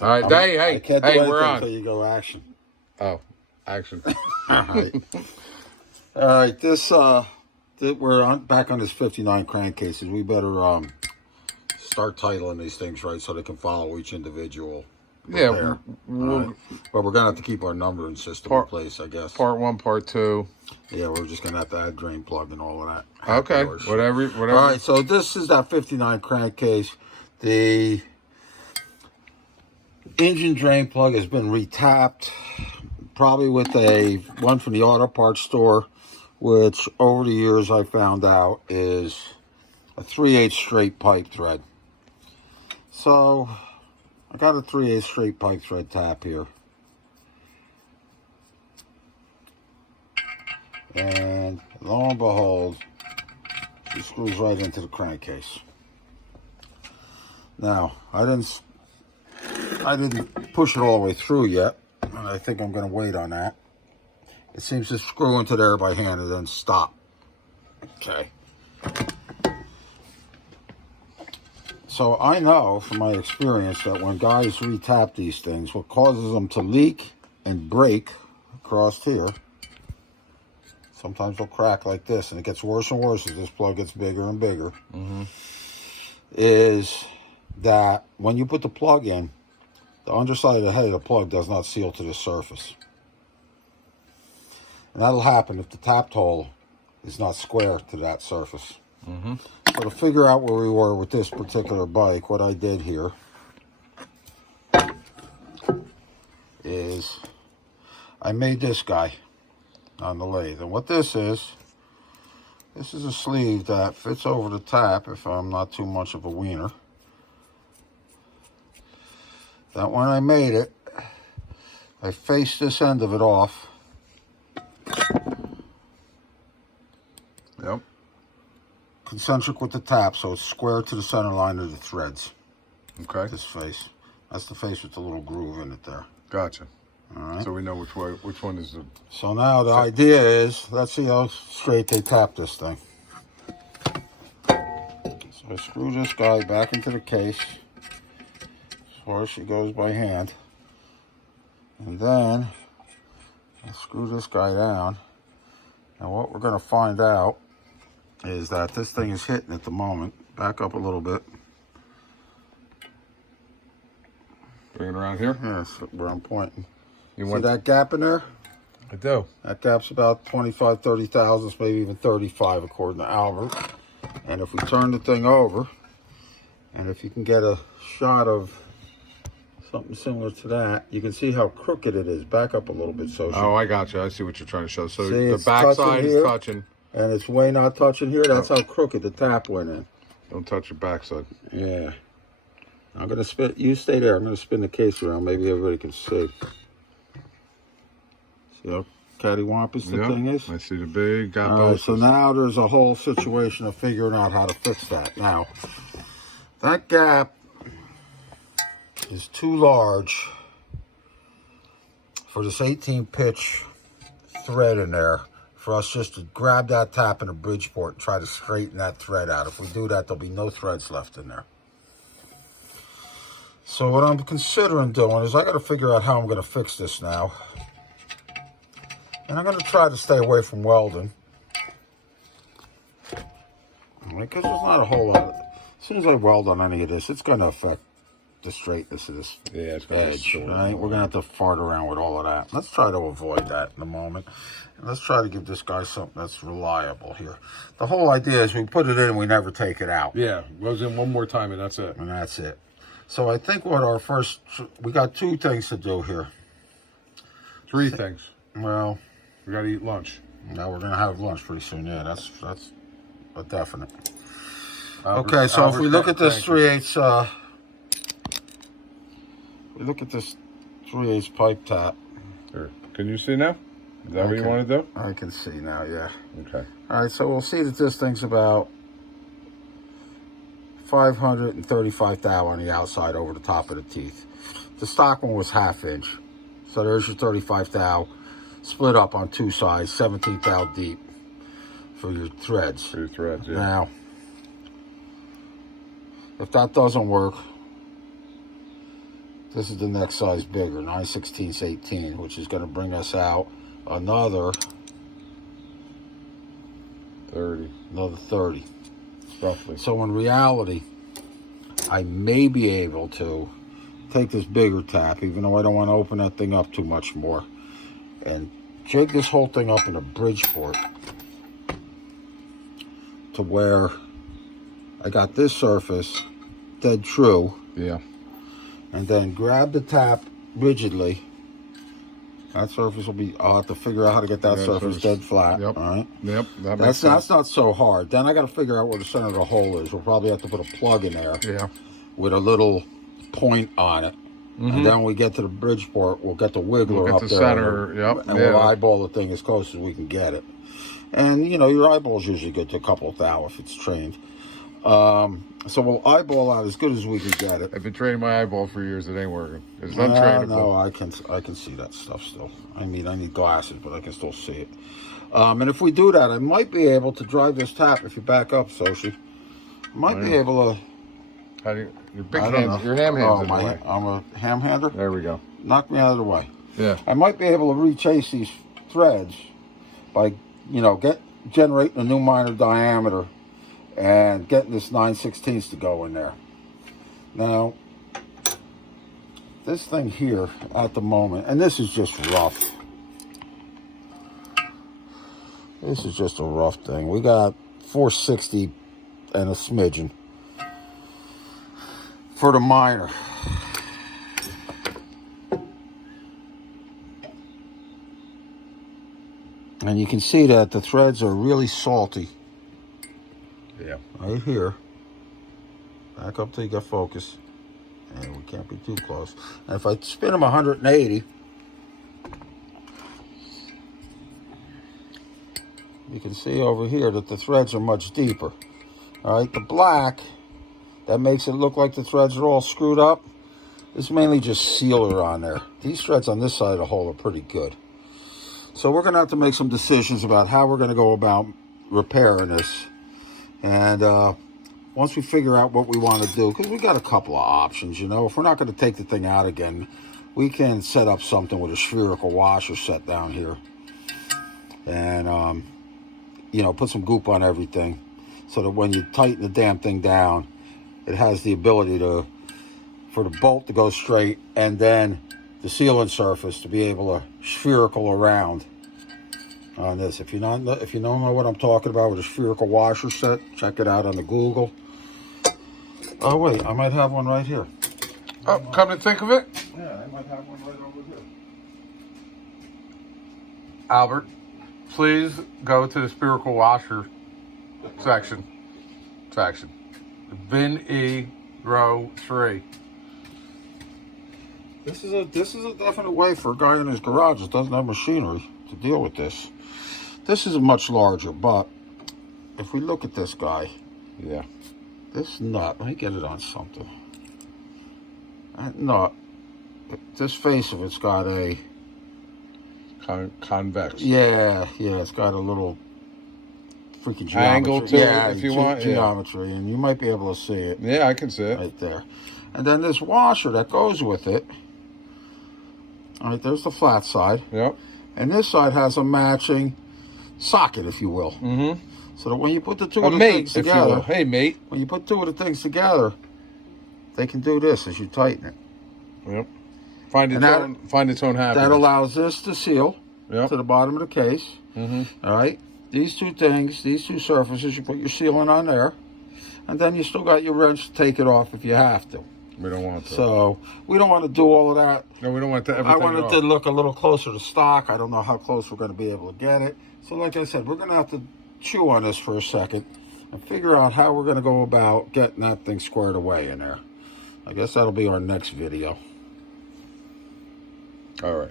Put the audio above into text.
All right, I can't do anything we're on. until you go action. Oh, action. All right. All right, we're back on this 59 crankcases. We better start titling these things right so they can follow each individual repair. Right? But we're gonna have to keep our numbering system in place, I guess. Part 1, part 2. Yeah, we're just gonna have to add drain plug and all of that. Okay, whatever. All right, so this is that 59 crankcase. The engine drain plug has been retapped, probably with one from the auto parts store, which over the years I found out is a 3/8 straight pipe thread. So I got a 3/8 straight pipe thread tap here. And lo and behold, she screws right into the crankcase. Now, I didn't push it all the way through yet, and I think I'm going to wait on that. It seems to screw into there by hand and then stop. Okay. So I know from my experience that when guys retap these things, what causes them to leak and break across here, sometimes they'll crack like this, and it gets worse and worse as this plug gets bigger and bigger, is that when you put the plug in, the underside of the head of the plug does not seal to the surface. And that'll happen if the tapped hole is not square to that surface. So to figure out where we were with this particular bike, what I did here is I made this guy on the lathe. And what this is a sleeve that fits over the tap if I'm not too much of a wiener. That when I made it, I faced this end of it off. Yep. Concentric with the tap, so it's square to the center line of the threads. Okay. This face. That's the face with the little groove in it there. Gotcha. All right. So we know which one is the... So now the idea is, let's see how straight they tap this thing. So I screw this guy back into the case as far as she goes by hand. And then I screw this guy down. And what we're going to find out is that this thing is hitting at the moment. Back up a little bit. Bring it around here? Yeah, that's where I'm pointing. You See want that gap in there? I do. That gap's about 25, 30 thousandths, maybe even 35 according to Albert. And if we turn the thing over, and if you can get a shot of something similar to that, you can see how crooked it is. Back up a little bit, so. Oh, I got you. I see what you're trying to show. So see, the back side is touching. And it's way not touching here. That's how crooked the tap went in. Don't touch your backside. Yeah. I'm going to spin. You stay there. I'm going to spin the case around. Maybe everybody can see. See how cattywampus the thing is? I see the big gap. All right, so now there's a whole situation of figuring out how to fix that. Now, that gap is too large for this 18 pitch thread in there for us just to grab that tap in a Bridgeport and try to straighten that thread out. If we do that, there'll be no threads left in there. So what I'm considering doing is I got to figure out how I'm going to fix this now. And I'm going to try to stay away from welding. Because there's not a whole lot. As soon as I weld on any of this, it's going to affect the straightness of this edge. Right? We're going to have to fart around with all of that. Let's try to avoid that in a moment. And let's try to give this guy something that's reliable here. The whole idea is we put it in and we never take it out. Yeah, goes in one more time and that's it. And that's it. So I think what our first, we got two things to do here. Three things. Well, we got to eat lunch. Now we're going to have lunch pretty soon. Yeah, that's a definite. Okay, so if we look at this 3/8, we look at this 3/8 pipe tap. Here. Can you see now? Is that what you want to do? I can see now, yeah. Okay. All right, so we'll see that this thing's about 535 thou on the outside over the top of the teeth. The stock one was 1/2 inch. So there's your 35 thou split up on two sides, 17 thou deep for your threads. For your threads, yeah. Now, if that doesn't work, This is the next size bigger, 9/16 18, which is going to bring us out another 30. Another 30. Roughly. So in reality, I may be able to take this bigger tap, even though I don't want to open that thing up too much more, and jig this whole thing up in a Bridgeport to where I got this surface dead true. Yeah. And then grab the tap rigidly. That surface will be, I'll have to figure out how to get that surface dead flat. Yep. All right. Yep. That's not so hard. Then I got to figure out where the center of the hole is. We'll probably have to put a plug in there. Yeah. With a little point on it. And then when we get to the Bridgeport, we'll get the wiggler up there. Center, yep. And we'll eyeball the thing as close as we can get it. And, you know, your eyeball's usually good to a couple of thou if it's trained. So we'll eyeball out as good as we can get it. I've been training my eyeball for years. It ain't working. It's untrainable. No, I can see that stuff still. I mean, I need glasses, but I can still see it. And if we do that, I might be able to drive this tap. If you back up, Soshi, might be able to. How do you? Your big hands. Your ham hands. In the way. I'm a ham hander. There we go. Knock me out of the way. Yeah. I might be able to rechase these threads by, you know, generating a new minor diameter and getting this 9/16 to go in there. Now, this thing here at the moment, and this is just rough. This is just a rough thing. We got 460 and a smidgen for the minor. And you can see that the threads are really salty. Yeah. Right here. Back up till you get focus. And we can't be too close. And if I spin them 180, you can see over here that the threads are much deeper. All right, the black, that makes it look like the threads are all screwed up. It's mainly just sealer on there. These threads on this side of the hole are pretty good. So we're going to have to make some decisions about how we're going to go about repairing this. And once we figure out what we want to do, because we got a couple of options, you know. If we're not going to take the thing out again, we can set up something with a spherical washer set down here. And, you know, put some goop on everything so that when you tighten the damn thing down, it has the ability for the bolt to go straight and then the sealant surface to be able to spherical around on this. If you don't know what I'm talking about with a spherical washer set, check it out on the Google. Oh wait, I might have one right here. Oh, come to think of it, yeah, I might have one right over here. Albert, please go to the spherical washer section. Bin E, row 3. This is a definite way for a guy in his garage that doesn't have machinery to deal with this. This is much larger, but if we look at this guy, yeah, this nut, let me get it on something. That nut, this face of it's got a convex. Yeah, it's got a little freaking geometry. Angle to it, if you want. Geometry, and you might be able to see it. Yeah, I can see it right there. And then this washer that goes with it. All right, there's the flat side. Yep. And this side has a matching socket, if you will. Mm-hmm. So that when you put the two of the things together, hey mate, when you put two of the things together, they can do this as you tighten it. Yep. Find its own happiness. That allows this to seal to the bottom of the case. Mm-hmm. All right. These two things, these two surfaces, you put your sealant on there, and then you still got your wrench to take it off if you have to. We don't want to. So we don't want to do all of that. No, we don't want to. I want it to look a little closer to stock. I don't know how close we're going to be able to get it. So like I said, we're going to have to chew on this for a second and figure out how we're going to go about getting that thing squared away in there. I guess that'll be our next video. All right.